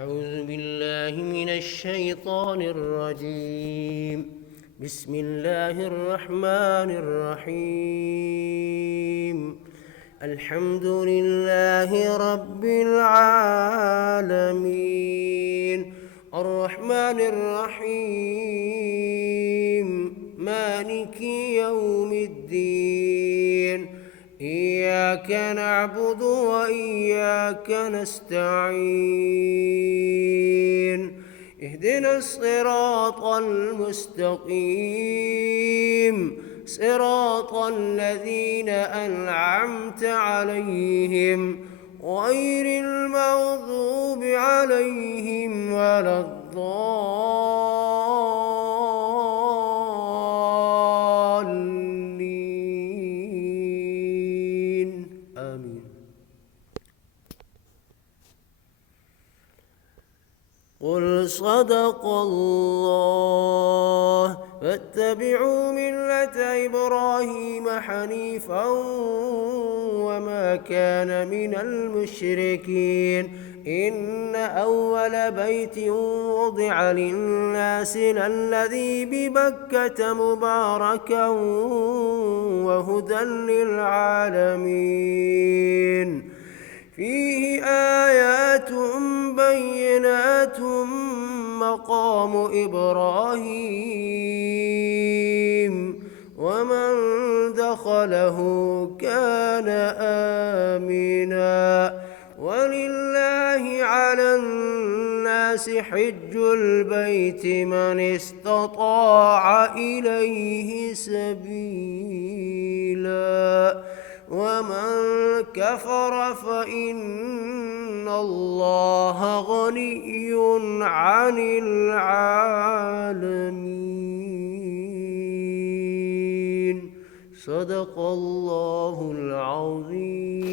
أعوذ بالله من الشيطان الرجيم. بسم الله الرحمن الرحيم. الحمد لله رب العالمين الرحمن الرحيم مالك يوم الدين. إياك نعبد وإياك نستعين. اهدنا الصراط المستقيم صراط الذين أنعمت عليهم غير المغضوب عليهم ولا الضالين آمين. قل صدق الله. فاتبعوا ملة إبراهيم حنيفا وما كان من المشركين. إن أول بيت وضع للناس للذي ببكة مباركا وهدى للعالمين. فيه آيات بينات مقام إبراهيم ومن دخله كان آمنا. ولله على الناس حج البيت من استطاع إليه سبيلا ومن كفر فإن الله غني عن العالمين. صدق الله العظيم.